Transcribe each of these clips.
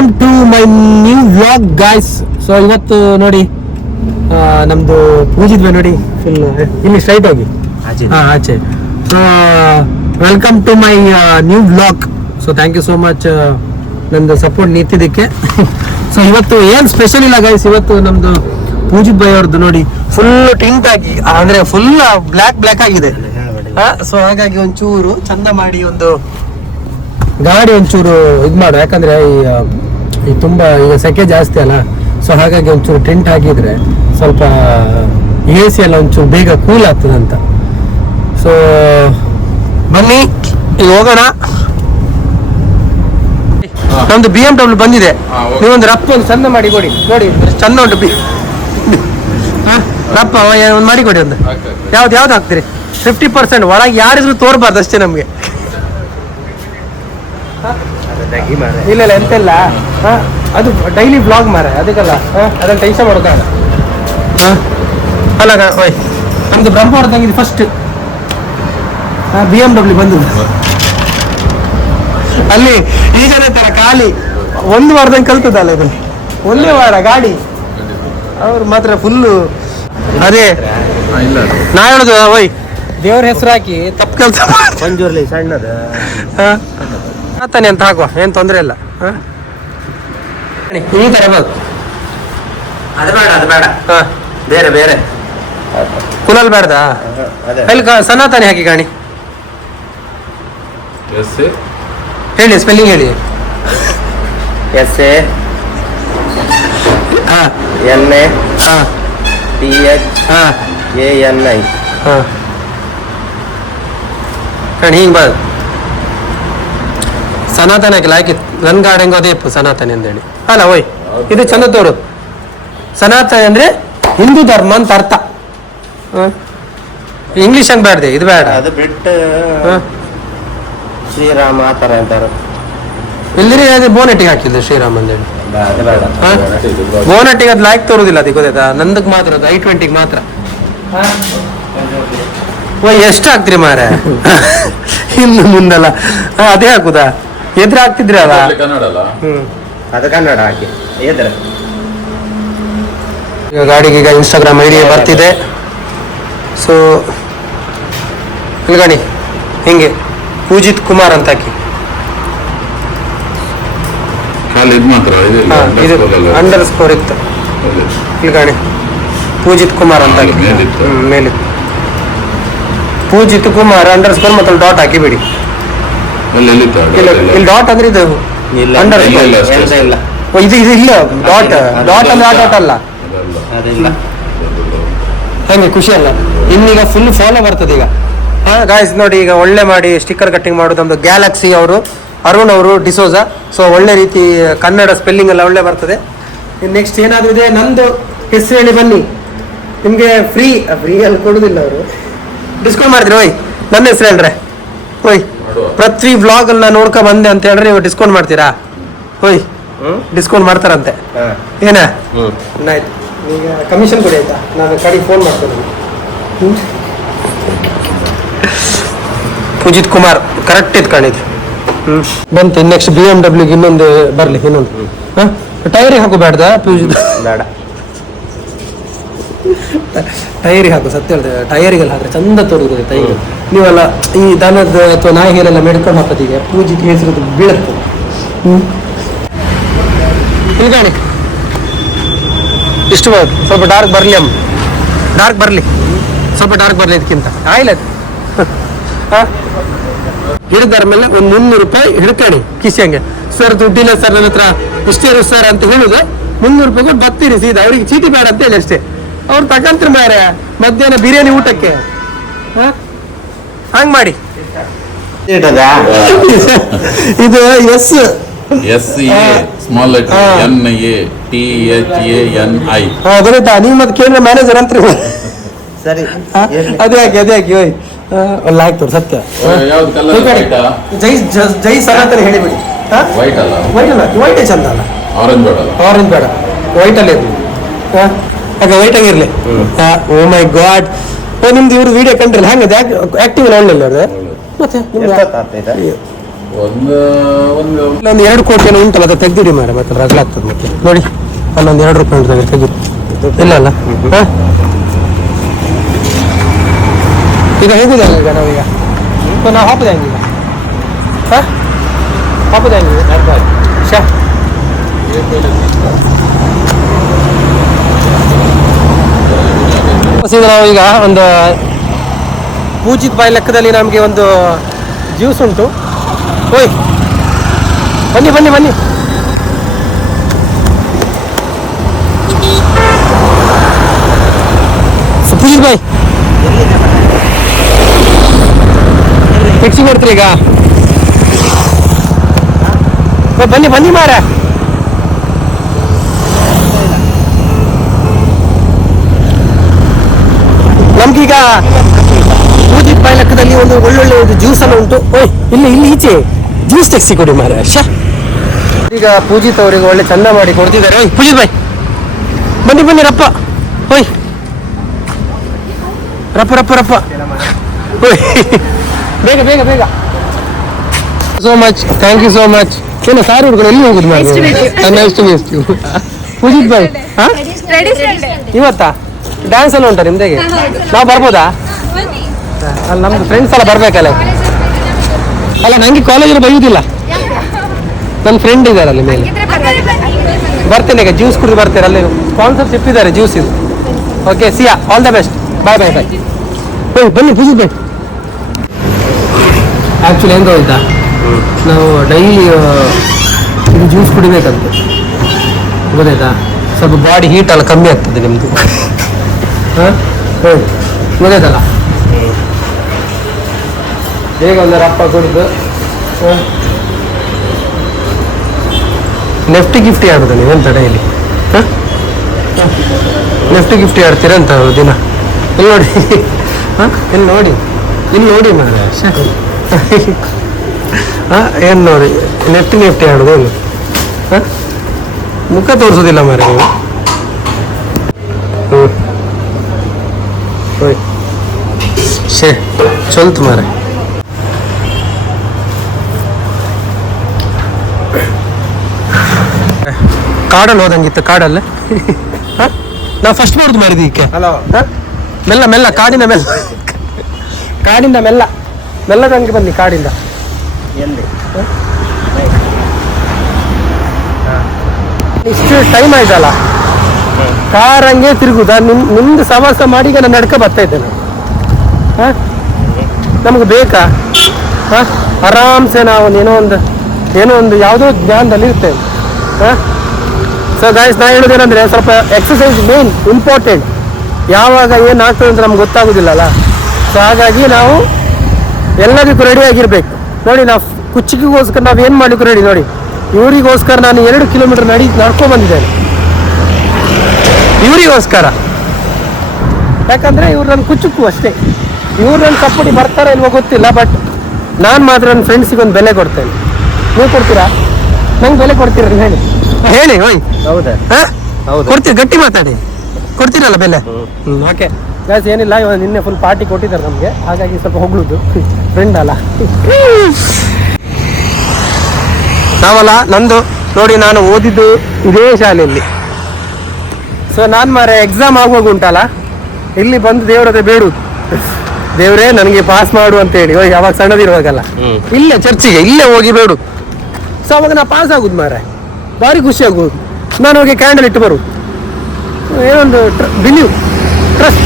Welcome to my new vlog guys. So ಇವತ್ತು ನೋಡಿ ನಮ್ದು ಪೂಜಿದ್ವಿ ನೋಡಿ ಫುಲ್ ಇಲ್ಲಿ ಸ್ಟ್ರೈಟ್ ಹೋಗಿ ಆಚೆ. So welcome to my new vlog. So thank you so much ನಮ್ದು ಸಪೋರ್ಟ್ ನಿಂತಿದ್ದಕ್ಕೆ. ಸೊ ಇವತ್ತು ಏನ್ ಸ್ಪೆಷಲ್ ಇಲ್ಲ ಗೈಸ್, ಇವತ್ತು ನಮ್ದು ಪೂಜಿತ್ ಬೈ ಅವ್ರದ್ದು ನೋಡಿ ಫುಲ್ ಟಿಂಟ್ ಆಗಿ ಅಂದ್ರೆ ಫುಲ್ ಬ್ಲ್ಯಾಕ್ ಆಗಿದೆ. ಸೊ ಹಾಗಾಗಿ ಒಂಚೂರು ಚಂದ ಮಾಡಿ ಒಂದು ಗಾಡಿ ಒಂಚೂರು ಇದು ಮಾಡು, ಯಾಕಂದ್ರೆ ಈ ತುಂಬಾ ಈಗ ಸೆಕೆ ಜಾಸ್ತಿ ಅಲ್ಲ. ಸೊ ಹಾಗಾಗಿ ಒಂಚೂರು ಟೆಂಟ್ ಹಾಕಿದ್ರೆ ಸ್ವಲ್ಪ AC ಎಲ್ಲ ಒಂಚೂರು ಬೇಗ ಕೂಲ್ ಆಗ್ತದೆ ಅಂತ. ಸೊ ಬನ್ನಿ ಈಗ ಹೋಗೋಣ. ನಮ್ದು BMW ಬಂದಿದೆ, ನೀವೊಂದು ರಪ್ಪ ಒಂದು ಚಂದ ಮಾಡಿ ಕೊಡಿ. ನೋಡಿ ಚಂದ ಉಂಟು ರಪ್ಪ ಒಂದು ಮಾಡಿ ಕೊಡಿ. ಒಂದು ಯಾವ್ದು ಹಾಕ್ತೀರಿ? 50% ಒಳಗೆ ಯಾರಿದ್ರು ತೋರ್ಬಾರ್ದು ಅಷ್ಟೇ ನಮ್ಗೆ. ಇಲ್ಲ ಎಂತೆಲ್ಲ ಅದು ಡೈಲಿ ಬ್ಲಾಗ್ ಮಾರ, ಅದಕ್ಕಲ್ಲ ಅದನ್ನ ಟೆನ್ಷನ್ ಮಾಡೋಕ್ಕಾಗಲ್ಲ. ಅಲ್ಲ ಓಯ್ ನಮ್ದು ಬ್ರಹ್ಮ ಹೊರದಂಗಿದೆ ಫಸ್ಟ್ BMW ಬಂದು ಅಲ್ಲಿ ಈಗನೇ ತರ ಖಾಲಿ 1 ವಾರದಂಗೆ ಕಲ್ತದಲ್ಲ ಇದನ್ನು. ಒಂದೇ ವಾರ ಗಾಡಿ ಅವ್ರು ಮಾತ್ರ ಫುಲ್ಲು. ಅದೇ ನಾ ಹೇಳುದು ಓಯ್ ದೇವ್ರ ಹೆಸರು ಹಾಕಿ ತಪ್ಪು ಕೆಲಸ ಮಂಜೂರ್ಲಿ ಸಣ್ಣದ ತಾನೆ ಅಂತ ಹಾಕುವ, ಏನ್ ತೊಂದ್ರೆ ಇಲ್ಲ. ಈ ತರ ಅದು ಬೇಡ ಬೇರೆ ಕುಲಲ್ ಬೇಡ್ದಾ? ಅಲ್ಲಿ ಸನಾತನಿ ಹಾಕಿ ಕಾಣಿ. ಹೇಳಿ ಸ್ಪೆಲ್ಲಿಂಗ್ ಹೇಳಿ. SANATH ಕಾಣಿ ಹಿಂಗ್ ಬಾ. ಸನಾತನ ಹಾಕಿ ನನ್ ಗಾಡಿ ಅದೇಪ್ಪು ಸನಾತನಿ ಅಂತೇಳಿ ಅಲ್ಲ. ಓಯ್ ಇದು ಚಂದ ತೋರು. ಸನಾತನ ಅಂದ್ರೆ ಹಿಂದೂ ಧರ್ಮ ಅಂತ ಅರ್ಥ. ಇಂಗ್ಲಿಷ್ ಹಂಗ್ ಬೇಡ್ದೆ, ಇದು ಬೇಡ. ಅದು ಬಿಟ್ಟು ಶ್ರೀರಾಮ ಆ ಥರ ಅಂತಾರೆ. ಇಲ್ಲರಿ ಅದೇ ಬೋನೆಟ್ಟಿಗೆ ಹಾಕಿದ್ದೆ ಶ್ರೀರಾಮ್ ಅಂತೇಳಿ. ಬೋನೆಟ್ಟಿಗೆ ಅದು ಲೈಕ್ ತೋರುದಿಲ್ಲ, ಅದಕ್ಕೆ ಗೊತ್ತಾಯ್ತಾ? ನಂದಕ್ಕೆ ಮಾತ್ರ ಅದು I20 ಮಾತ್ರ. ಓಯ್ ಎಷ್ಟು ಹಾಕ್ತಿರಿ ಮಾರ? ಇನ್ನು ಮುಂದಲ್ಲ ಅದೇ ಹಾಕುದಾ? ಎದ್ರ ಹಾಕ್ತಿದ್ರಿ ಅಲ್ಲ? ಅದು ಕನ್ನಡ ಹಾಕಿ ಎದ್ರ. ಈಗ ಗಾಡಿಗೆ ಈಗ Instagram ID ಬರ್ತಿದೆ. ಸೊ ಇಲ್ಲಿ ಹಿಂಗೆ ಪೂಜಿತ್ ಕುಮಾರ್ ಅಂತ ಹಾಕಿ ಅಂಡರ್ಸ್ಕೋರ್ ಇತ್ತು. ಇಲ್ಲಿ ಗಾಡಿ ಪೂಜಿತ್ ಕುಮಾರ್ ಅಂತ ಹಾಕಿ ಮೇಲೆ ಪೂಜಿತ್ ಕುಮಾರ್ ಅಂಡರ್ಸ್ಕೋರ್ ಮತ್ತೆ ಡಾಟ್ ಹಾಕಿ ಬಿಡಿ. ಇಲ್ಲಿ ಡಾಟ್ ಅಂದ್ರೆ ಇದು ಅಂಡರ್ಸ್ಕೋರ್ ಇಲ್ಲ. ಇದು ಇಲ್ಲ ಡಾಟ್ ಅಂದ್ರೆ ಆ ಡಾಟ್ ಅಲ್ಲ. ಹೆಂಗೆ ಖುಷಿ ಅಲ್ಲ? ಇನ್ನೀಗ ಫುಲ್ ಫಾಲೋ ಬರ್ತದೆ ಈಗ. ಗಾಯ್ಸ್ ನೋಡಿ ಈಗ ಒಳ್ಳೆ ಮಾಡಿ ಸ್ಟಿಕ್ಕರ್ ಕಟ್ಟಿಂಗ್ ಮಾಡೋದು ನಮ್ದು ಗ್ಯಾಲಕ್ಸಿ ಅವರು, ಅರುಣ್ ಅವರು, ಡಿಸೋಜಾ. ಸೊ ಒಳ್ಳೆ ರೀತಿ ಕನ್ನಡ ಸ್ಪೆಲ್ಲಿಂಗ್ ಎಲ್ಲ ಒಳ್ಳೆ ಬರ್ತದೆ. ನೆಕ್ಸ್ಟ್ ಏನಾದ್ರು ಇದೆ ನಂದು ಹೆಸರು ಹೇಳಿ ಬನ್ನಿ, ನಿಮ್ಗೆ ಫ್ರೀ ಅಲ್ಲಿ ಕೊಡುದಿಲ್ಲ ಅವರು, ಡಿಸ್ಕೌಂಟ್ ಮಾಡ್ತೀರಿ. ಓಯ್ ನನ್ನ ಹೆಸರು ಹೇಳ್ರೆ ಓಯ್ ಪ್ರತಿ ವ್ಲಾಗ್ ಅಲ್ಲಿ ನಾನು ನೋಡ್ಕೊ ಬಂದೆ ಅಂತ ಹೇಳ್ರೆ ನೀವು ಡಿಸ್ಕೌಂಟ್ ಮಾಡ್ತೀರಾ? ಓಯ್ ಡಿಸ್ಕೌಂಟ್ ಮಾಡ್ತಾರಂತೆ. ಏನ ಆಯ್ತು, ಈಗ ಕಮಿಷನ್ ಕೊಡಿ ಆಯ್ತಾ? ನಾನು ಕಡೆಗೆ ಫೋನ್ ಮಾಡ್ತೇನೆ. ಪೂಜಿತ್ ಕುಮಾರ್ ಕರೆಕ್ಟ್ ಇತ್ತು ಕಾಣಿದ್ದು. ಬಂತು. ನೆಕ್ಸ್ಟ್ BMW ಇನ್ನೊಂದು ಬರ್ಲಿ, ಇನ್ನೊಂದು ಟೈರಿಗೆ ಹಾಕು ಬೇಡ್ದ ಪೂಜಿತ್? ಬೇಡ, ಟೈರಿಗೆ ಹಾಕು. ಸತ್ಯ ಹೇಳ್ತೇವೆ, ಟೈರಿಗೆಲ್ಲ ಹಾಕ್ರೆ ಚಂದ ತೋರುತ್ತದೆ ಟೈರ್. ನೀವೆಲ್ಲ ಈ ದನದ ಅಥವಾ ನಾಯಿಗೆಲ್ಲ ಮೆಡ್ಕೊಂಡು ಹಾಕೋದೀಗ ಪೂಜಿತ್ ಹೆಸರು ಬೀಳುತ್ತೆ. ಇಲ್ಲಿ ಗಾಡಿ ಇಷ್ಟು ಸ್ವಲ್ಪ ಡಾರ್ಕ್ ಬರಲಿ ಸ್ವಲ್ಪ ಡಾರ್ಕ್ ಬರಲಿ ಇದಕ್ಕಿಂತ ಆಯಿಲ್ಲ. ಹಿಡಿದಾರ ಮೇಲೆ ಒಂದು 300 ರೂಪಾಯಿ ಹಿಡ್ಕೊಳ್ಳಿ ಕಿಸೆಂಗೆ. ಸರ್ ದುಡ್ಡಿಲ್ಲ ಸರ್ ನನ್ನ ಹತ್ರ, ಇಷ್ಟೇ ಸರ್ ಅಂತ ಹೇಳುದು. 300 ರೂಪಾಯಿ ಕೊಟ್ಟು ಬರ್ತೀರಿ ಸೀದಾ. ಅವ್ರಿಗೆ ಚೀಟಿ ಬೇಡ ಅಂತ ಹೇಳಿ ಅಷ್ಟೇ. ಅವ್ರು ತಗಂತ್ರಿ ಮಾರ ಮಧ್ಯಾಹ್ನ ಬಿರಿಯಾನಿ ಊಟಕ್ಕೆ. ಹಂಗ್ ಮಾಡಿ. ಇದು ಗೊತ್ತಾಯ್ತಾ? ನೀವು ಮತ್ತೆ ಕೇಂದ್ರ ಮ್ಯಾನೇಜರ್ ಅಂತ್ರಿ. ಸರಿ ಅದೇ ಹಾಕಿ ಓಯ್ ಒಳ್ಳೆ ಆಗ್ತವ್ರು ಸತ್ಯ. ಜೈ ಸನಾತನ ಹೇಳಿಬಿಡಿ. ವೈಟ್ ವೈಟೇ ಚಂದ ಅಲ್ಲ, ಆರೆಂಜ್ ಬೇಡ, ವೈಟ್ ಅಲ್ಲಿ ಇರ್ಲಿ. ಯಾಕೆ ವೈಟ್ ಆಗಿರ್ಲಿ? ಓ ಮೈ ಗಾಡ್. ಓ ನಿಮ್ದು ಇವ್ರು ವಿಡಿಯೋ ಕಂಡ್ರಲ್ಲ ಹಂಗದೆ ಆಕ್ಟಿವ್ ಒಳ್ಳೆ ಅವ್ರದ್ದು. ಮತ್ತೆ ಇಲ್ಲೊಂದು 2 ಕೋಟಿ ಏನೋ ಉಂಟಲ್ಲ, ಅದು ತೆಗ್ದಿಡಿ ಮಾರ, ಮತ್ತೆ ರಗಲಾಗ್ತದೆ ಮತ್ತೆ. ನೋಡಿ ಅಲ್ಲೊಂದು 2 ರೂಪಾಯಿ ಉಂಟು, ತೆಗಿರಿ. ಇಲ್ಲ ಅಲ್ಲ ಹಾಂ, ಈಗ ಹೋಗುದಲ್ಲ ಈಗ ನಾವೀಗ, ನಾವು ಹಾಕುದ ಹೆಂಗೀಗ? ಹಾಂ, ಹಾಕುದ ಹೆಂಗಿದೆ? ಶಾ ನಾವು ಈಗ ಒಂದು ಪೂಜಿತ್ ಬಾಯಿ ಲೆಕ್ಕದಲ್ಲಿ ನಮಗೆ ಒಂದು ಜ್ಯೂಸ್ ಉಂಟು. ಓಯ್ ಬನ್ನಿ ಬನ್ನಿ ಬನ್ನಿ. ಪೂಜಿತ್ ಬಾಯ್ ಫಿಕ್ಸಿಂಗ್ ಕೊಡ್ತೀರಿ ಈಗ? ಬನ್ನಿ ಬನ್ನಿ ಮಾರ. ನಮ್ಗೀಗ ಪೂಜಿತ್ ಬಾಯಿ ಲೆಕ್ಕದಲ್ಲಿ ಒಂದು ಒಳ್ಳೊಳ್ಳೆ ಒಂದು ಜ್ಯೂಸ್ ಎಲ್ಲ ಉಂಟು. ಓಯ್ ಇಲ್ಲಿ ಇಲ್ಲಿ ಈಚೆ ಜ್ಯೂಸ್ ತೆಗ್ಸಿ ಕೊಡಿ ಮಾರ. ಈಗ ಪೂಜಿತ್ ಅವರಿಗೆ ಒಳ್ಳೆ ಚಂದ ಮಾಡಿ ಕೊಡ್ತಿದ್ದಾರೆ. ಓಯ್ ಪೂಜಿತ್ ಬಾಯ್ ಬನ್ನಿ ಬನ್ನಿ ರಪ್ಪ. ಓಯ್ ರಪ್ಪ ರಪ್ಪ ರಪ್ಪ. ಓಯ್ ಬೇಗ ಬೇಗ ಬೇಗ. So much, thank you so much. ಏನು ಸಾರಿ ಹುಡ್ಕೊಂಡು ಎಲ್ಲಿ ಹೋಗುದು ಮಾಡಿ? ಪೂಜಿತ್ ಬಾಯ್ ಹಾಂ, ಇವತ್ತಾ ಡ್ಯಾನ್ಸ್ ಎಲ್ಲ ಉಂಟಾ ನಿಮ್ದಾಗೆ? ನಾವು ಬರ್ಬೋದಾ? ಅಲ್ಲಿ ನಮ್ದು ಫ್ರೆಂಡ್ಸ್ ಎಲ್ಲ ಬರ್ಬೇಕಲ್ಲ. ಅಲ್ಲ ನಂಗೆ ಕಾಲೇಜಲ್ಲಿ ಬೈಯುವುದಿಲ್ಲ, ನನ್ನ ಫ್ರೆಂಡ್ ಇದ್ದಾರೆ ಅಲ್ಲಿ ಮೇಲೆ. ಬರ್ತೇನೆ ಈಗ, ಜ್ಯೂಸ್ ಕುಡಿದು ಬರ್ತೇನೆ. ಅಲ್ಲಿ ಸ್ಪಾನ್ಸರ್ಶಿಪ್ ಇದ್ದಾರೆ ಜ್ಯೂಸ್ ಇದು. Okay see ya, all the best, bye bye bye. ಓಯ್ ಬನ್ನಿ ಪೂಜಿತ್ ಬಾಯ್. ಆ್ಯಕ್ಚುಲಿ ಹೆಂಗೆ ಹೋಯ್ತಾ, ನಾವು ಡೈಲಿ ಇದು ಜ್ಯೂಸ್ ಕುಡಿಬೇಕಂತ, ಗೊತ್ತಾಯ್ತಾ? ಸ್ವಲ್ಪ ಬಾಡಿ ಹೀಟ್ ಎಲ್ಲ ಕಮ್ಮಿ ಆಗ್ತದೆ ನಿಮ್ಮದು. ಹಾಂ ಗೊತ್ತಾಯ್ತಲ್ಲ? ಬೇಗ ಒಂದು ರಪ್ಪ ಕುಡಿದು ನೆಫ್ಟಿ ಗಿಫ್ಟಿ ಆಡೋದು ನೀವೆಂತ ಡೈಲಿ? ಹಾಂ ನೆಫ್ಟಿ ಗಿಫ್ಟಿ ಆಡ್ತೀರಂತ ದಿನ? ಇಲ್ಲಿ ನೋಡಿ, ಹಾಂ ಇಲ್ಲಿ ನೋಡಿ, ಇಲ್ಲಿ ನೋಡಿ ಮಾಡ. ಹಾಂ ಏನು ನೋಡಿ, ನೆಫ್ಟಿ ನೆಫ್ಟಿ ಆಡೋದು ಇಲ್ಲಿ. ಹಾಂ ಮುಖ ತೋರಿಸೋದಿಲ್ಲ ಮಾರ ನೀವು. ಹ್ಞೂ ಓಯ್ ಶೇ ಚೊಲ್ತು ಮಾರ. ಕಾಡಲ್ಲಿ ಹೋದಂಗಿತ್ತು, ಕಾಡಲ್ಲಿ. ಹಾಂ ನಾವು ಫಸ್ಟ್ ಮಾಡೋದು ಮಾಡಿದ್ವಿ ಈಕೆ. ಹಲೋ ಹಾಂ ಮೆಲ್ಲ ಮೆಲ್ಲ, ಕಾಡಿನ ಮೆಲ್ಲ, ಕಾಡಿಂದ ಮೆಲ್ಲ ಮೆಲ್ಲದಂಗೆ ಬನ್ನಿ ಕಾಡಿಂದ. ಎಲ್ಲಿ ಇಷ್ಟು ಟೈಮ್ ಆಯ್ತಲ್ಲ, ಕಾರ್ ಹಂಗೆ ತಿರುಗುದಾ? ನಿಮ್ದು ಸವಾಸ ಮಾಡಿ ಈಗ ನಾನು ನಡ್ಕ ಬರ್ತಾ ಇದ್ದೇನೆ. ಹಾಂ ನಮ್ಗೆ ಬೇಕಾ? ಹಾಂ ಆರಾಮ್ಸೆ ನಾವು ಏನೋ ಒಂದು ಯಾವುದೋ ಜ್ಞಾನದಲ್ಲಿ ಇರ್ತೇವೆ. ಹಾಂ ಸೊ ಗಾಯ್ಸ್, ನಾ ಹೇಳೋದೇನೆಂದರೆ ಸ್ವಲ್ಪ ಎಕ್ಸಸೈಸ್ ಮೇನ್ ಇಂಪಾರ್ಟೆಂಟ್. ಯಾವಾಗ ಏನಾಗ್ತದೆ ಅಂತ ನಮ್ಗೆ ಗೊತ್ತಾಗೋದಿಲ್ಲಲ್ಲ. ಸೊ ಹಾಗಾಗಿ ನಾವು ಎಲ್ಲದಕ್ಕೂ ರೆಡಿಯಾಗಿರ್ಬೇಕು. ನೋಡಿ, ನಾವು ಕುಚ್ಚಿಗೆಗೋಸ್ಕರ ನಾವು ಏನು ಮಾಡಲಿಕ್ಕೂ ರೆಡಿ. ನೋಡಿ, ಇವರಿಗೋಸ್ಕರ ನಾನು 2 ಕಿಲೋಮೀಟರ್ ನಡ್ಕೊಂಡು ಬಂದಿದ್ದೇನೆ, ಇವರಿಗೋಸ್ಕರ. ಯಾಕಂದರೆ ಇವ್ರು ನನ್ನ ಕುಚ್ಚುಕ್ಕು ಅಷ್ಟೇ. ಇವ್ರು ನನ್ನ ಸಪೋರ್ಟಿ ಬರ್ತಾರೋ ಇಲ್ವೋ ಗೊತ್ತಿಲ್ಲ, ಬಟ್ ನಾನು ಮಾತ್ರ ನನ್ನ ಫ್ರೆಂಡ್ಸಿಗೆ ಒಂದು ಬೆಲೆ ಕೊಡ್ತೇನೆ. ನೀವು ಕೊಡ್ತೀರಾ? ನಂಗೆ ಬೆಲೆ ಕೊಡ್ತೀರ ಹೇಳಿ ಹೇಳಿ. ಓಯ್ ಹೌದಾ? ಹಾಂ ಹೌದು, ಕೊಡ್ತೀರಿ, ಗಟ್ಟಿ ಮಾತಾಡಿ. ಕೊಡ್ತೀರಲ್ಲ ಬೆಲೆ? ಓಕೆ ಗ್ಯಾಸ್, ಏನಿಲ್ಲ, ಇವಾಗ ನಿನ್ನೆ ಫುಲ್ ಪಾರ್ಟಿ ಕೊಟ್ಟಿದ್ದಾರೆ ನಮಗೆ, ಹಾಗಾಗಿ ಸ್ವಲ್ಪ ಹೊಗಳುದು ಫ್ರೆಂಡ್ ಅಲ್ಲ ನಾವಲ್ಲ. ನಂದು ನೋಡಿ, ನಾನು ಓದಿದ್ದು ಇದೇ ಶಾಲೆಯಲ್ಲಿ. ಸೊ ನಾನು ಮಾರೆ ಎಕ್ಸಾಮ್ ಆಗುವಾಗ ಉಂಟಲ್ಲ, ಇಲ್ಲಿ ಬಂದು ದೇವ್ರದೇ ಬೇಡುದು, ದೇವ್ರೇ ನನಗೆ ಪಾಸ್ ಮಾಡು ಅಂತೇಳಿ. ಓಯ್ ಯಾವಾಗ ಸಣ್ಣದಿರುವಾಗಲ್ಲ ಇಲ್ಲೇ ಚರ್ಚಿಗೆ ಇಲ್ಲೇ ಹೋಗಿ ಬೇಡು. ಸೊ ಅವಾಗ ನಾ ಪಾಸ್ ಆಗುದು ಮಾರೆ, ಭಾರಿ ಖುಷಿ ಆಗುವುದು. ನಾನು ಹೋಗಿ ಕ್ಯಾಂಡಲ್ ಇಟ್ಟು ಬರುದು, ಏನೊಂದು ಬಿಲೀವ್, ಟ್ರಸ್ಟ್.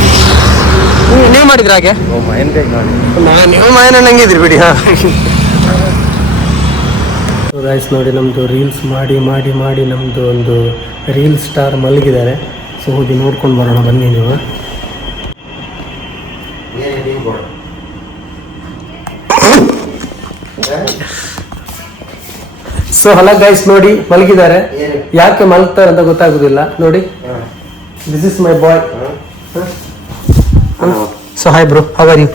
ನೀವು ಮಾಡಿದ್ರ ಹಾಗೆ? ನೀವು ಮಾಯನ ನಂಗಿದ್ರಿ ಬಿಡಿ. ಹಾಂ ಗೈಸ್ ನೋಡಿ, ನಮ್ಮದು ರೀಲ್ಸ್ ಮಾಡಿ ಮಾಡಿ ಮಾಡಿ ನಮ್ಮದು ಒಂದು ರೀಲ್ ಸ್ಟಾರ್ ಮಲಗಿದ್ದಾರೆ. ಸೊ ಹೋಗಿ ನೋಡ್ಕೊಂಡು ಬರೋಣ ಬನ್ನಿ ನೀವು. ಸೊ ಹಲ ಗೈಸ್ ನೋಡಿ, ಮಲಗಿದ್ದಾರೆ. ಯಾಕೆ ಮಲಗ್ತಾರೆ ಅಂತ ಗೊತ್ತಾಗುದಿಲ್ಲ. ನೋಡಿ, this is my boy. So hi bro, how are you?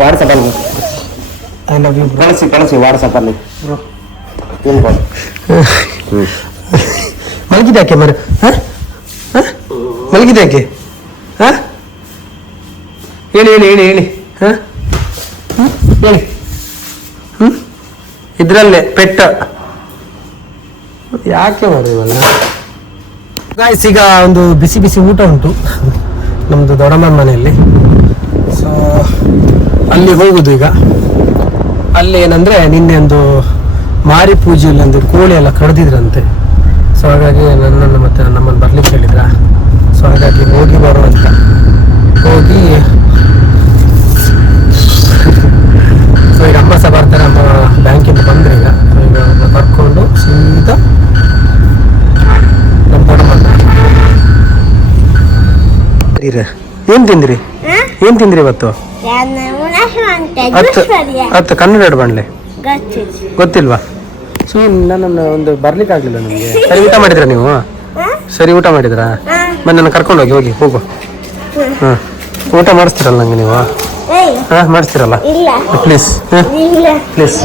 WhatsApp ಅಲ್ಲಿ ಐ ಲವ್ ಯು ಬ್ರೋ. ಕಳಿಸಿ ವಾಟ್ಸಪ್ ಅಲ್ಲಿ ಬ್ರೋ ತಿಳ್ಕೊಂಡು. ಮಲಗಿದ್ಯಾಕೆ ಮರ? ಮಲಗಿದ್ಯಾಕೆ? ಹಾಂ ಹೇಳಿ ಹೇಳಿ ಹೇಳಿ ಹೇಳಿ. ಹಾಂ ಹೇಳಿ. ಇದ್ರಲ್ಲೇ ಪೆಟ್ಟ ಯಾಕೆ ಮಾಡಿವಲ್ಲ ಗಾಯ್ಸ್. ಈಗ ಒಂದು ಬಿಸಿ ಬಿಸಿ ಊಟ ಉಂಟು ನಮ್ದು ದೊಡ್ಡಮ್ಮನ ಮನೆಯಲ್ಲಿ. ಸೊ ಅಲ್ಲಿ ಹೋಗುದು ಈಗ. ಅಲ್ಲಿ ಏನಂದ್ರೆ ನಿನ್ನೆ ಒಂದು ಮಾರಿ ಪೂಜೆಯಲ್ಲಿ ಒಂದು ಕೋಳಿ ಎಲ್ಲ ಕಡ್ದಿದ್ರಂತೆ. ಸೊ ಹಾಗಾಗಿ ನನ್ನನ್ನು ಮತ್ತೆ ನಮ್ಮನ್ನು ಬರ್ಲಿಕ್ಕೆ ಹೇಳಿದ್ರ. ಸೊ ಹಾಗಾಗಿ ಹೋಗಿ ಬರುವಂತ ಹೋಗಿ. ಸೊ ಈಗ ಅಮ್ಮ ಸಹ ಬರ್ತಾರೆ, ಅಮ್ಮ ಬ್ಯಾಂಕಿಂದ ಬಂದ್ರೆ ಈಗ. ಸೊ ಈಗ ಅವ್ರನ್ನ ಕರ್ಕೊಂಡು ಸೀದಾ ನಮ್ಮ ದೊಡ್ಡಮ್ಮನ. ಏನ್ ತಿಂದ್ರಿ ಇವತ್ತು? ಹತ್ತು ಕನ್ನಡ ಬಂಡ್ಲೆ ಗೊತ್ತಿಲ್ವಾ? ಸೊ ನನ್ನನ್ನು ಒಂದು ಬರ್ಲಿಕ್ಕೆ ಆಗ್ಲಿಲ್ಲ ನಮಗೆ. ಸರಿ ಊಟ ಮಾಡಿದ್ರ ನೀವು? ಸರಿ ಊಟ ಮಾಡಿದ್ರಾ? ಮತ್ತೆ ನನ್ನ ಕರ್ಕೊಂಡು ಹೋಗಿ ಹೋಗು. ಊಟ ಮಾಡಿಸ್ತೀರಲ್ಲ ನಂಗೆ ನೀವು? ಮಾಡಿಸ್ತೀರಲ್ಲ ಪ್ಲೀಸ್ ಪ್ಲೀಸ್.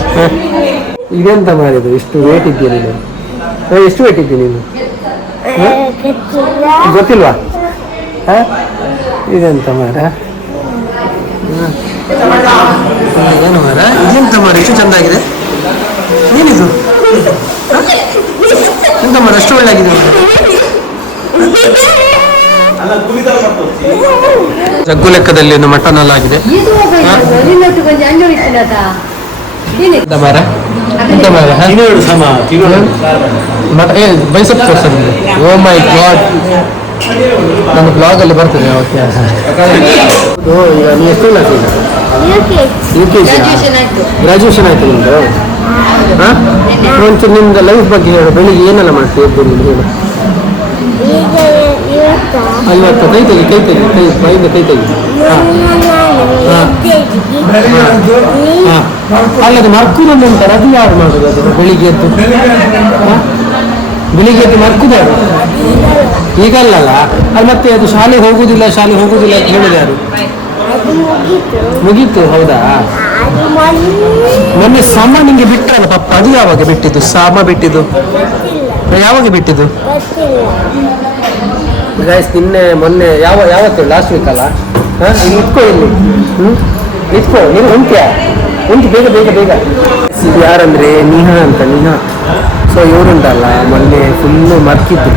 ಇದೆಂತ ಮಾಡಿದ್ದು? ಇಷ್ಟು ವೇಟ್ ಇದ್ದೀಯ ನೀನು? ಎಷ್ಟು ವೇಟ್ ಇದ್ದೀನಿ ನೀನು? ಗೊತ್ತಿಲ್ವಾ? ಇದೆಂತ ಮಾರ? ಏನು ಮಾರ? ಇದೆಂತ ಮಾರ ಇಷ್ಟು ಚಂದ ಆಗಿದೆ? ಏನಿದು ಎಂತ ಮಾರ ಅಷ್ಟು ಒಳ್ಳೆ ಆಗಿದೆ? ಜಗ್ಗು ಲೆಕ್ಕದಲ್ಲಿ ಒಂದು ಮಟನ್ ಎಲ್ಲ ಆಗಿದೆ. ಓ ಮೈ ಗಾಡ್, ನನ್ನ ಬ್ಲಾಗ್ ಅಲ್ಲಿ ಬರ್ತದೆ. ಓಕೆ. ಈಗ ನೀವು ಎಷ್ಟು ಕ್ಲಾಸ್ ಈಗ? ಗ್ರಾಜುಯೇಷನ್ ಆಯ್ತು ನಿಮ್ದು? ಒಂಚೂರು ನಿಮ್ದು ಲೈಫ್ ಬಗ್ಗೆ ಹೇಳು. ಬೆಳಿಗ್ಗೆ ಏನೆಲ್ಲ ಮಾಡ್ತೀವಿ ಹೇಳು. ಇವತ್ತು ಕೈ ತೆಗಿ ಮೈಯಿಂದ ಕೈ ತೆಗಿ. ಅಲ್ಲದು ಮರ್ಕುದಲ್ಲಿ ಅಂತಾರೆ, ಅದು ಯಾರು ಮಾಡೋದು? ಅದು ಬೆಳಿಗ್ಗೆ ಎದ್ದು ಮರ್ಕುದು ಯಾರು? ಈಗಲ್ಲ ಅದು. ಮತ್ತೆ ಅದು ಶಾಲೆಗೆ ಹೋಗುದಿಲ್ಲ ಅಂತ ಹೇಳಿದ ಯಾರು? ಮುಗೀತು. ಹೌದಾ? ಮೊನ್ನೆ ಸಮ ನಿಂಗೆ ಬಿಟ್ಟಲ್ಲ ಪಪ್ಪ, ಅದು ಯಾವಾಗ ಬಿಟ್ಟಿದ್ದು? ಸಮ ಬಿಟ್ಟಿದ್ದು ಯಾವಾಗ ಬಿಟ್ಟಿದ್ದು? ಗೈಸ್ ನಿನ್ನೆ ಮೊನ್ನೆ ಯಾವತ್ತು? ಲಾಸ್ಟ್ ವೀಕ್ ಅಲ್ಲ? ಇಲ್ಲಿ ಇಟ್ಕೋ, ಇಲ್ಲಿ ಇಟ್ಕೋ. ನೀನು ಉಂಟ್ಯಾ? ಉಂಟು, ಬೇಗ. ಇದು ಯಾರಂದ್ರೆ ನಿಹಾ ಅಂತ. ಸೊ ಇವರುಂಟಲ್ಲ, ಮೊನ್ನೆ ಫುಲ್ಲು ಮರ್ಕಿದ್ದು.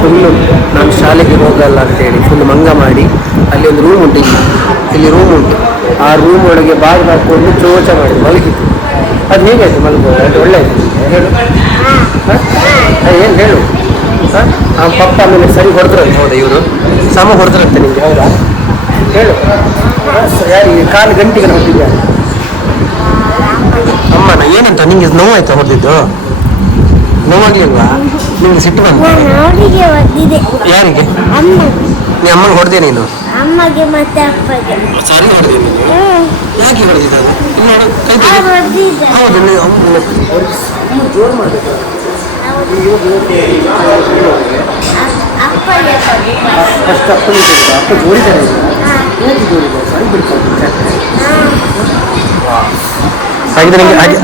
ಫುಲ್ಲು ನಾನು ಶಾಲೆಗೆ ಹೋಗಲ್ಲ ಅಂತೇಳಿ ಫುಲ್ ಮಂಗ ಮಾಡಿ ಅಲ್ಲಿ ಒಂದು ರೂಮ್ ಉಂಟು. ಇಲ್ಲಿ ರೂಮ್ ಉಂಟು. ಆ ರೂಮ್ ಒಳಗೆ ಬಾಗಿಲು ಹಾಕೊಂಡು ಚೋಚ ಮಾಡಿ ಮಲಗಿತ್ತು. ಅದು ಹೇಗಾಯ್ತು ಮಲಗೋದು? ಅದು ಒಳ್ಳೆ ಆಯ್ತು ಹೇಳು. ಏನು ಹೇಳು? ಆ ಪಪ್ಪ ಆಮೇಲೆ ಸರಿ ಹೊಡೆದ್ರಂತೆ. ಹೌದಾ? ಇವರು ಸಮ ಹೊಡೆದ್ರಂತೆ ನಿಮಗೆ? ಹೌದಾ? ಹೇಳು. ಯಾರು ಕಾಲು ಗಂಟೆಗೆ ಹೊಡೆದಿದ್ಯಾ? ಅಮ್ಮನ ಏನಂತ? ನಿಂಗೆ ನೋವಾಯ್ತಾ ಹೊಡೆದಿದ್ದು? ನೋವಾಗ್ಲಿಲ್ವಾ? ನಿಮ್ಗೆ ಸಿಟ್ಟು ಬಂತು? ಯಾರಿಗೆ? ನೀ ಅಮ್ಮನಿಗೆ ಹೊಡೆದೆ ನೀನು? ಅಮ್ಮಗೆ ಮತ್ತೆ ಅಪ್ಪಗೆ. ಸಾರಿ ಹೊಡೆದೆ ನೀನು? ಯಾಕೆ ಹೊಡೆದಿದ್ದ? ಹೌದು, ಜೋರು ಮಾಡಬೇಕು. ಫಸ್ಟ್ ಅಪ್ಪನಿಗೆ ಅಪ್ಪ ಜೋಡಿದ್ದಾನೆ. ಹೇಗೆ ಜೋಡಿದ? ಸರಿ ಬಿಡ್ತಾರೆ.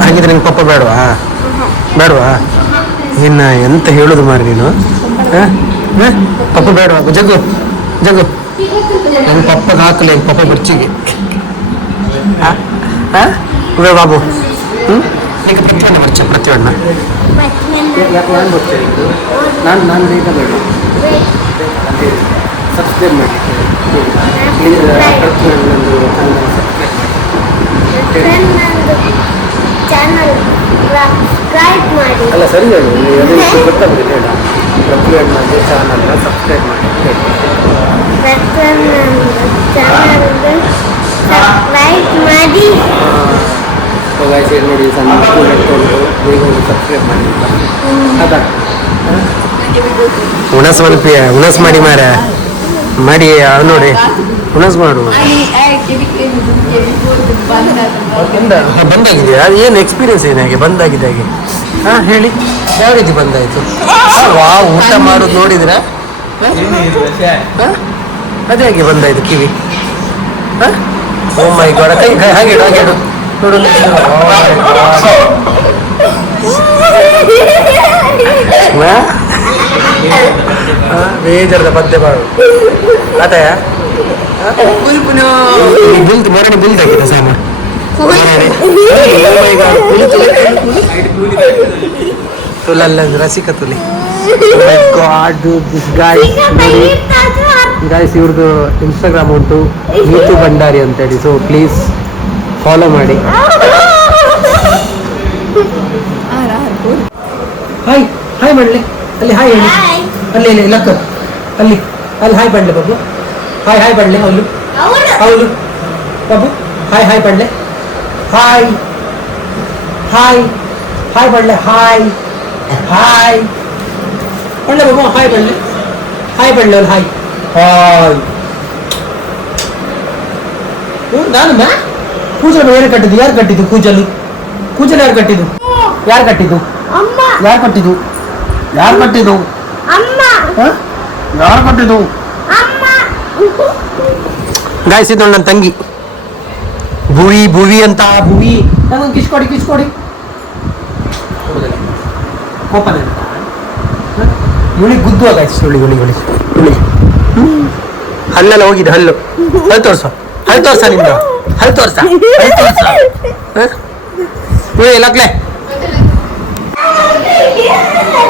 ಹಾಗಿದ್ರೆ ನಿಂಗೆ ಪಪ್ಪ ಬೇಡವಾ? ಇನ್ನು ಎಂತ ಹೇಳುದು ಮಾರಿ ನೀನು? ಪಪ್ಪ ಬೇಡವಾ? ಜಗ್ಗು ನನ್ನ ಪಪ್ಪಗೆ ಹಾಕಲಿ ಪಪ್ಪ ಬರ್ಚಿಗೆ. ಬಾಬು ಈಗ ಪ್ರತಿಯೊಂದು ಬರ್ಚ ಪ್ರತಿಯೊಂದು ನಾನು ಬೇಗ ಬೇಡ ಸಬ್ಸ್ಕ್ರೈಬ್ ಮಾಡಿ. ಅಲ್ಲ ಸರಿ ಹೇಳಿ, ಗೊತ್ತಾಗ್ತದೆ ಹೇಳ. ಪ್ರತಿಯೊಂದು ಮಾಡಿ ಚಾನಲ್ನ ಸಬ್ಸ್ಕ್ರೈಬ್ ಮಾಡಿ. ನೋಡಿ ಸಣ್ಣ ಇಟ್ಕೊಂಡು ಬೇಗ ಸಬ್ಸ್ಕ್ರೈಬ್ ಮಾಡಿ. ಅದ ಉಣಸ್ ಮಾಡಿ ಮಾರ ಮಾಡಿ ನೋಡಿ ಉಣಸ್ ಮಾಡು. ಬಂದಾಗಿದೆಯಾ? ಅದು ಏನು ಎಕ್ಸ್ಪೀರಿಯನ್ಸ್ ಏನು ಹಾಗೆ ಬಂದಾಗಿದೆ ಹಾಗೆ? ಹೇಳಿ, ಯಾವ ರೀತಿ ಬಂದಾಯ್ತು? ಊಟ ಮಾಡೋದು ನೋಡಿದ್ರ? ಅದೇ ಹಾಗೆ ಬಂದಾಯ್ತು ಕಿವಿ. ಓ ಮೈ ಗಾಡ್, ಕೈ ಹಾಗೆ ನೋಡು ಬೇಜಾರದ ಪದ್ಯ ಮಾಡು. ಅದೇ ಬಿಲ್ದು ಮರಣಿ ಬಿಲ್ದಾಗಿದೆ ಸಾಮ. ತುಲಲ್ಲ ರಸಿಕ ತುಲಿ ಗಾಡ್ ದಿಸ್ ಗಾಯ್ಸ್ ಇವ್ರದ್ದು ಇನ್ಸ್ಟಾಗ್ರಾಮ್ ಉಂಟು ನೀತು ಭಂಡಾರಿ ಅಂತೇಳಿ. ಸೊ ಪ್ಲೀಸ್ ಫಾಲೋ ಮಾಡಿ. ಹಾಯ್ ಹಾಯ್ ಮಾಡಲಿ ಅಲ್ಲಿ ಹಾಯ್ ಹೇಳಿ ಅಲ್ಲಿ ಇಲ್ಲಿ ಲಕ್ಕ ಅಲ್ಲಿ ಅಲ್ಲಿ ಹಾಯ್ ಪಡ್ಲೆ ಬಾಬು. ಹಾಯ್ ಹಾಯ್ ಪಡ್ಲೆ ಅವಳು ಅವಳು ಬಾಬು. ಹಾಯ್ ಹಾಯ್ ಪಡ್ಲೆ ಹಾಯ್ ಹಾಯ್ ಹಾಯ್ ಪಡ್ಲೆ ಹಾಯ್ ಹಾಯ್ ಪಡ್ಲೆ ಬಾಬು. ಹಾಯ್ ಪಡ್ಲೆ ಹಾಯ್ ಪಡ್ಲೆ ಅವ್ರು ಹಾಯ್ ಹಾಯ್. ನಾನು ಕೂಜಲು ಯಾರು ಕಟ್ಟಿದ್ದು? ಯಾರು ಕಟ್ಟಿದ್ದು ಕೂಜಲು? ಕೂಜಲು ಯಾರು ಕಟ್ಟಿದ್ದು? ಯಾರು ಕಟ್ಟಿದ್ದು? ಯಾರು ಕಟ್ಟಿದ್ದು? ಯಾರು ಕಟ್ಟಿದ್ದು? ಯಾರು ಕಟ್ಟಿದ್ದು? ಗಾಯ್ಸ್ ಇದು ನನ್ನ ತಂಗಿ ಭುವಿ. ಭುವಿ ಅಂತ ಭುವಿ. ನಂಗೊಂದು ಕಿಸ್ಕೊಡಿ ಕಿಸ್ಕೊಡಿ. ಕೋಪನ ಇವಳಿಗೆ ಗುದ್ದುವ ಗಾಯ್ಸ್. ಹುಳಿ ಹುಳಿ ಹುಳಿ ಹುಳಿ ಹಲ್ಲೆಲ್ಲ ಹೋಗಿದೆ. ಹಲ್ಲು ಹಲ್ಲು ತೋರ್ಸ ಹಲ್ಲು ತೋರ್ಸ ನಿಂದು ಹಲ್ಲು ತೋರ್ಸ ಹಲ್ಲು ತೋರ್ಸ. ಹುಳಿ ಲಕ್ಲೆ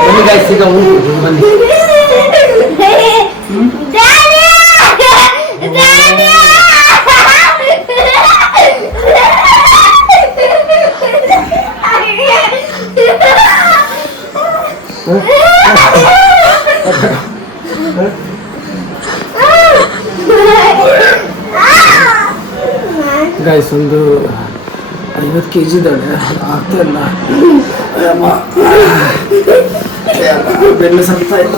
ಬನ್ನಿ ಗಾಯ್ಸ್ ಈಗ ಬನ್ನಿ. ಗಾಯ್ಸ್ ಒಂದು 50 kg ಇದ್ದಾಳೆ. ಆಗ್ತಾ ಇಲ್ಲ. ಬೆನ್ನು ಸತ್ತಾ ಇಲ್ಲ.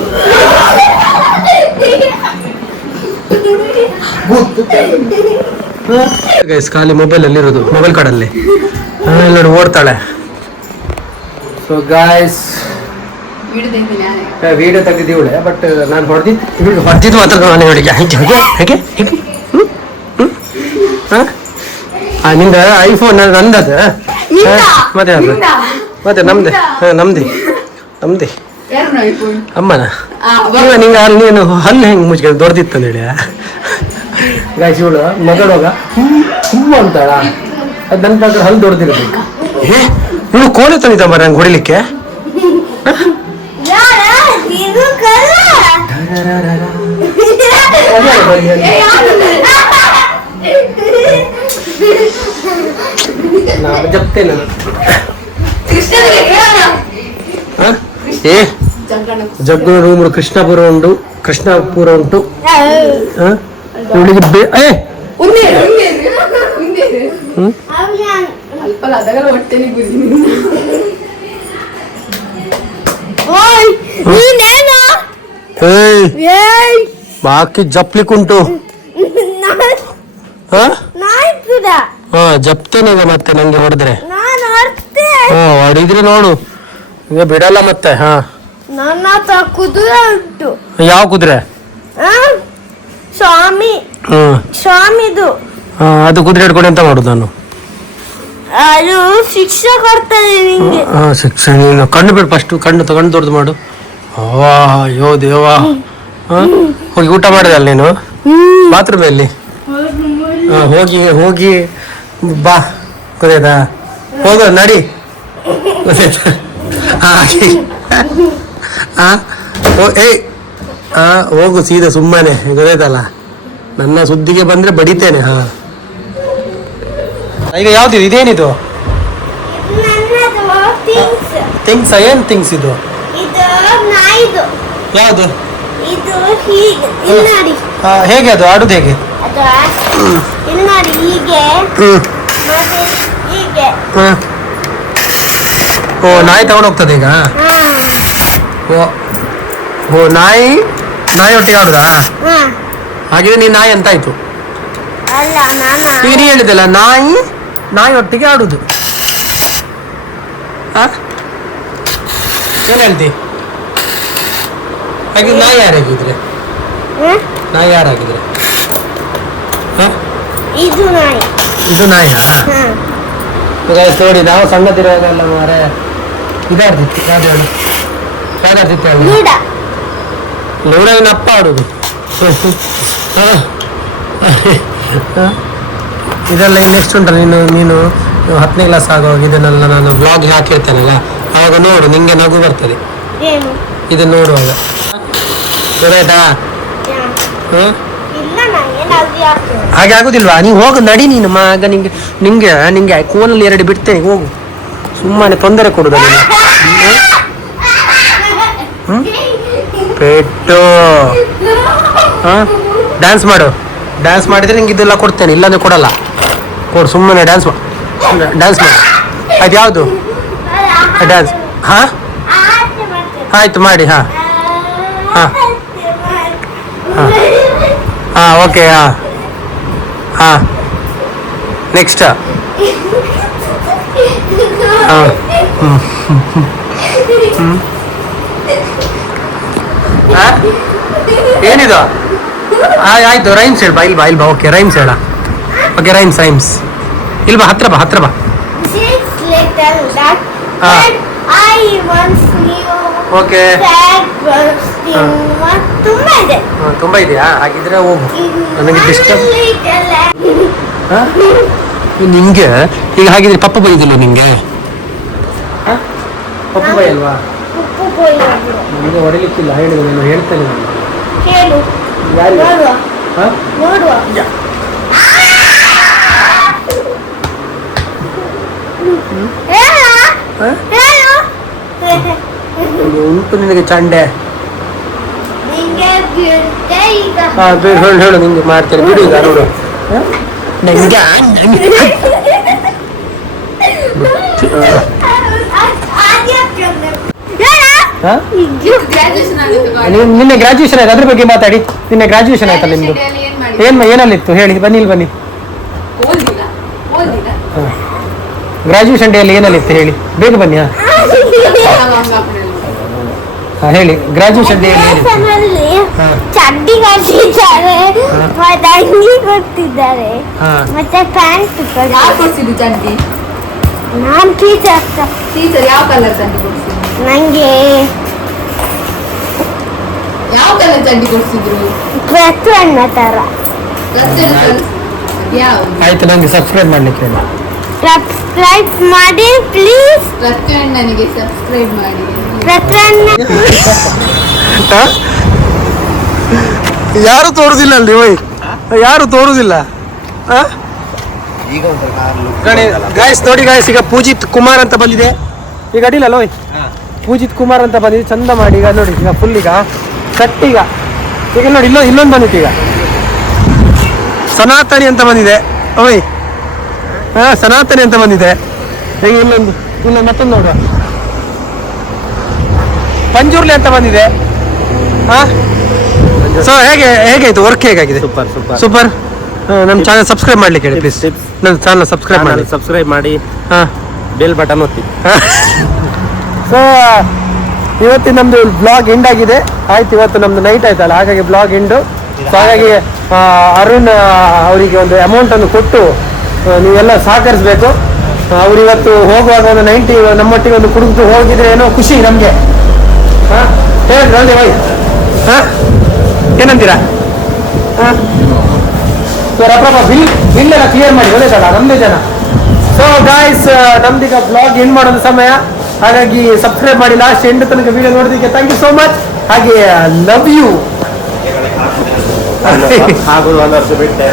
ಗೈಸ್ ಖಾಲಿ ಮೊಬೈಲ್ ಅಲ್ಲಿ ಇರೋದು. ಮೊಬೈಲ್ ಕಾರ್ಡಲ್ಲಿ ನೋಡಿ ಓಡ್ತಾಳೆ. ಸೊ ಗಾಯ್ಸ್ ವಿಡಿಯೋ ತೆಗೆದಿವಳೆ. ಬಟ್ ನಾನು ಹೊಡೆದಿದ್ದು ಮಾತ್ರ ನಾನು ಇವಳಿಗೆ ಹೇಗೆ ಹೇಗೆ ಹೇಗೆ ನಿಂದ ಐಫೋನ್ ನಂದದ ಮತ್ತೆ ಮತ್ತೆ ನಮ್ದೆ ನಮ್ದೆ ನಮ್ದೆ ಅಮ್ಮನ ನಿಂಗೆ ಅಲ್ಲಿ ನೀನು ಹಲ್ಲು ಹೆಂಗೆ ಮುಚ್ಕೊಂಡು ದೊಡ್ದಿತ್ತು ಹೇಳಿ. ಗಾಯ್ಸ್ ಇವಳು ಮಗಳೋಗ ಹೂವು ಅಂತಾಳ. ಅದು ನನ್ನ ಪ್ರಕಾರ ಹಲ್ಲು ದೊಡ್ದಿರ್ಬೇಕು. ಇವಳು ಕೋಣೆ ತಂದಿದ್ದ ಮರ ಹಂಗೆ ಹೊಡಿಲಿಕ್ಕೆ. ಜಪ್ತೆ ನಾನು ಏ ಜಗ್ಗು ರೂಮ್ ಕೃಷ್ಣಪುರ ಉಂಟು. ಕೃಷ್ಣಪುರ ಉಂಟು. ಇವಳಿಗೆ ಬಾಕಿ ಜಪ್ಲಿಕ್ಕುಂಟು. ಜಪ್ತೇನೆ ಮತ್ತೆ ನಂಗೆ ಹೊಡೆದ್ರೆ ಹೊಡಿದ್ರೆ ನೋಡು ಈಗ ಬಿಡಲ್ಲ ಮತ್ತೆ. ನನ್ನ ಹತ್ರ ಕುದುರೆ ಉಂಟು. ಯಾವ ಕುದುರೆ? ಸ್ವಾಮಿ ಸ್ವಾಮಿದು. ಅದು ಕುದುರೆ ಹಿಡ್ಕೊಂಡು ಎಂತ ಮಾಡುದು ನಾನು? ಅದು ಶಿಕ್ಷೆ ಕೊಡ್ತಾರೆ ನಿಂಗೆ. ಶಿಕ್ಷೆ ನೀನು ಕಣ್ಣು ಬಿಡು ಫಸ್ಟ್. ಕಣ್ಣು ದೊಡ್ಡದು ಮಾಡು. ಅಯ್ಯೋ ದೇವಾ. ಹೋಗಿ ಊಟ ಮಾಡಿದೆ ಅಲ್ಲಿ ನೀನು ಬಾತ್ರೂಮಲ್ಲಿ? ಹೋಗಿ ಹೋಗಿ ಬಾ. ಗೊತ್ತಾಯ್ತಾ? ಹೋಗೋ ನಡಿ. ಗೊತ್ತಾಯ್ತಾ? ಹೋಗು ಸೀದಾ ಸುಮ್ಮನೆ. ಗೊತ್ತಾಯ್ತಲ್ಲ? ನನ್ನ ಸುದ್ದಿಗೆ ಬಂದ್ರೆ ಬಡಿತೇನೆ. ಈಗ ಯಾವ್ದು ಇದೇನಿದು? ಥಿಂಗ್ಸ್ ಏನ್ ಥಿಂಗ್ಸ್ ಇದು? ಯಾವುದು? ಹೇಗೆ ಅದು ಆಡುದು ಹೇಗೆ? ಓ ನಾಯಿ ತಗೊಂಡು ಹೋಗ್ತದೆ ಈಗ. ಓ ನಾಯಿ ಒಟ್ಟಿಗೆ ಆಡುದಾ? ಹಾಗಿದ್ರೆ ನೀನ್ ನಾಯಿ ಅಂತ ಆಯ್ತು. ಈಗ ನೀ ಹೇಳಿದಲ್ಲ ನಾಯಿ ಒಟ್ಟಿಗೆ ಆಡುದು. ಏನ್ ಹೇಳ್ತಿ? ಹಾಗೆ ನಾಯಿ ಯಾರಾಗಿದ್ರೆ? ನಾಯಿ ಯಾರಾಗಿದ್ರೆ? ಇದು ನಾಯಿನಾ? ನೋಡಿ ನಾವು ಸಣ್ಣದಿರುವಾಗೆಲ್ಲ ಮಾರೆ ಇದಾಡ್ತಿತ್ತು. ಯಾವ್ದಾಡ್ತಿತ್ತು ಲೂಡೋವಿನ ಅಪ್ಪ ಆಡುದು. ಇದೆಲ್ಲ ಇನ್ನೆಷ್ಟು ಉಂಟಲ್ಲ ನೀನು 10ನೇ ಕ್ಲಾಸ್ ಆಗುವಾಗ ಇದನ್ನೆಲ್ಲ ನಾನು ವ್ಲಾಗ್ ಹಾಕಿರ್ತೇನಲ್ಲ ಆವಾಗ ನೋಡು ನಿಂಗೆ ನಗು ಬರ್ತದೆ ಏನು ಇದನ್ನ ನೋಡುವಾಗ ಗೊತ್ತಾಯ್ತಾ ಹ್ಮ್ ಇಲ್ಲ ನಂಗೆ ನಗೆ ಆಗ್ತದೆ. ಹಾಗೆ ಆಗುದಿಲ್ವಾ ನೀವು ಹೋಗು ನಡಿ ನೀನು ಮಗ ನಿಂಗೆ ಕೋನಲ್ಲಿ 2 ಬಿಡ್ತೇನೆ ಹೋಗು ಸುಮ್ಮನೆ ತೊಂದರೆ ಕೊಡುದ ಪೆಟ್ಟು ಡ್ಯಾನ್ಸ್ ಮಾಡಿದ್ರೆ ನಿಂಗೆ ಇದೆಲ್ಲ ಕೊಡ್ತೇನೆ ಇಲ್ಲಾಂದ್ರೆ ಕೊಡಲ್ಲ ಕೊಡು ಸುಮ್ಮನೆ ಡ್ಯಾನ್ಸ್ ಮಾಡು ಅದು ಯಾವುದು ಡ್ಯಾನ್ಸ್ ಹಾಂ ಆಸೆ ಮಾಡ್ತೇನೆ. ಆಯ್ತು ಮಾಡಿ ಹಾಂ ಹಾಂ ಓಕೆ ಹಾಂ ನೆಕ್ಸ್ಟ್ ಹಾಂ ಏನಿದು ಆಯ್ತು ರೈಮ್ಸ್ ಹೇಳ ಬಾ ಇಲ್ಲಿ ಬಾ ಓಕೆ ರೈಮ್ಸ್ ಹೇಳ ಓಕೆ ರೈಮ್ಸ್ ಇಲ್ಲಿ ಬಾ ಹತ್ರ ಬಾ Six little ducks Ah. that I once knew. Okay. Sad birds in what ತುಂಬಾ ಇದೆ. ತುಂಬ ಇದೆಯಾ ಹಾಗಿದ್ರೆ ಹೋಗು ನನಗೆ One ಡಿಸ್ಟರ್ಬ್ little ನಿಂಗೆ ಈಗ ಹಾಗಿದ್ರೆ ಪಪ್ಪ ಬೈದಿಲ್ಲ ನಿಂಗೆ ಪಪ್ಪ ಬೈಯಲ್ವಾ ಉಪ್ಪು ಕೊಯ್ಯೋದು. ನನಗೆ ಹೊಡಿಲಿಕ್ಕಿಲ್ಲ ಹೇಳಿದೆ ನಾನು ಹೇಳ್ತೇನೆ ನಾನು ಹೇಳು ಯಾರಿಗೆ? ನೋಡುವ ಹಾಂ ನೋಡುವ ಹೇಳು ಹೇಳು ಉಂಟು ನಿನಗೆ ಚಂಡೆ ನಿಂಗೆ ಬಿಡುತ್ತೆ ಈಗ ಹೇಳು ನಿಂಗೆ ಮಾಡ್ತೇನೆ ಬಿಡು ಈಗ ನೋಡು ನಂಗೆ ಹಾ? ನಿನ್ನೆ ಗ್ರಾಜುಯೇಷನ್ ಆಯ್ತು ಅದ್ರ ಬಗ್ಗೆ ಮಾತಾಡಿ ನಿನ್ನೆ ಗ್ರಾಜುಯೇಷನ್ ಆಯ್ತಲ್ಲ ನಿಮ್ದು ಏನಲ್ಲಿತ್ತು ಹೇಳಿ ಬನ್ನಿ ಗ್ರಾಜುಯೇಷನ್ ಡೇ ಅಲ್ಲಿ ಏನಲ್ಲಿತ್ತು ಹೇಳಿ ಬೇಗ ಬನ್ನಿ ಹೇಳಿ ಗ್ರಾಜುಯೇಷನ್ ಡೇ ಅಲ್ಲಿ ಚಡ್ಡಿ ಕಟ್ಟಿದ್ದಾರೆ ಮತ್ತೆ ಅಂಗಿ ಕೊಟ್ಟಿದ್ದಾರೆ ಮತ್ತೆ ಪ್ಯಾಂಟ್ ಕೊಡ್ಸಿದ್ದು ಚಡ್ಡಿ ನಾನ್ ಟೀಚರ್ ಟೀಚರ್ ಯಾವ ಕಲರ್ ಚಡ್ಡಿ ಕೊಡ್ಸಿದ್ರು ನಂಗೆ ಯಾವ ಕಲರ್ ಚಡ್ಡಿ ಕೊಡ್ಸಿದ್ರು ಪ್ರಸನ್ನ ತರ ಯಾವ್ದು ಆಯ್ತು ನಂಗೆ ಸಬ್ಸ್ಕ್ರೈಬ್ ಮಾಡ್ಲಿಕ್ಕೆ ಹೇಳಿ ಸಬ್ಸ್ಕ್ರೈಬ್ ಮಾಡಿ ಪ್ಲೀಸ್ ನನಗೆ ಸಬ್ಸ್ಕ್ರೈಬ್ ಮಾಡಿ ಪ್ರಸನ್ನ ಯಾರು ತೋರುದಿಲ್ಲ ಅಲ್ಲಿ ಓಯ್ ಯಾರು ತೋರುದಿಲ್ಲ ಈಗ ಒಂದು ಗಾಯ್ಸ್ ನೋಡಿ ಗಾಯ್ಸ್ ಈಗ ಪೂಜಿತ್ ಕುಮಾರ್ ಅಂತ ಬಂದಿದೆ ಈಗ ಅಡಿಲ್ಲ ಓಯ್ ಪೂಜಿತ್ ಕುಮಾರ್ ಅಂತ ಬಂದಿದೆ ಚಂದ ಮಾಡಿ ಈಗ ನೋಡಿ ಈಗ ಫುಲ್ ಈಗ ಸೆಟ್ ಈಗ ನೋಡಿ ಇಲ್ಲೊಂದು ಬಂದಿತ್ತು ಈಗ ಸನಾತನಿ ಅಂತ ಬಂದಿದೆ ಓಯ್ ಸನಾತನಿ ಅಂತ ಬಂದಿದೆ ಈಗ ಇಲ್ಲೊಂದು ಮತ್ತೊಂದು ನೋಡುವ ಪಂಜುರ್ಲಿ ಅಂತ ಬಂದಿದೆ ಸೊ ಹೇಗಾಯ್ತು ವರ್ಕ್ ಹೇಗಾಗಿದೆ ಸೂಪರ್ ನಮ್ಮ ಚಾನಲ್ ಸಬ್ಸ್ಕ್ರೈಬ್ ಮಾಡ್ಲಿಕ್ಕೆ ಹೇಳಿ ಪ್ಲೀಸ್ ನನ್ನ ಚಾನಲ್ ಸಬ್ಸ್ಕ್ರೈಬ್ ಮಾಡಿ ಬೆಲ್ ಬಟನ್ ಒತ್ತಿ ಸೊ ಇವತ್ತಿನ ನಮ್ದು ಬ್ಲಾಗ್ ಎಂಡ್ ಆಗಿದೆ ಆಯ್ತು ಇವತ್ತು ನಮ್ದು ನೈಟ್ ಆಯ್ತಲ್ಲ ಹಾಗಾಗಿ ಬ್ಲಾಗ್ ಎಂಡು ಸೊ ಹಾಗಾಗಿ ಅರುಣ್ ಅವರಿಗೆ ಒಂದು ಅಮೌಂಟ್ ಅನ್ನು ಕೊಟ್ಟು ನೀವೆಲ್ಲ ಸಹಕರಿಸಬೇಕು ಅವ್ರು ಇವತ್ತು ಹೋಗುವಾಗ ಒಂದು 90 ನಮ್ಮೊಟ್ಟಿಗೆ ಒಂದು ಕುಡಿದು ಹೋಗಿದ್ರೆ ಏನೋ ಖುಷಿ ನಮಗೆ ಹೇಳಿದ್ರು ಅಲ್ಲೇ ವೈ ಏನಂತೀರಾ ಬಿಲ್ ಎಲ್ಲ ಕ್ಲಿಯರ್ ಮಾಡಿ ಒಳ್ಳೇದಲ್ಲ ನಮ್ಮದೇ ಜನ ಸೊ ಗಾಯ್ಸ್ ನಮ್ದೀಗ ಬ್ಲಾಗ್ ಎಂಡ್ ಮಾಡೋದು ಸಮಯ ಹಾಗಾಗಿ ಸಬ್ಸ್ಕ್ರೈಬ್ ಮಾಡಿ ಲಾಸ್ಟ್ ಎಂಡ್ ತನಕ ವಿಡಿಯೋ ನೋಡೋದಕ್ಕೆ ಥ್ಯಾಂಕ್ ಯು ಸೋ ಮಚ್ ಹಾಗೆ ಲವ್ ಯು ಹಾಗೂ 1 ವರ್ಷ ಬಿಟ್ಟೆ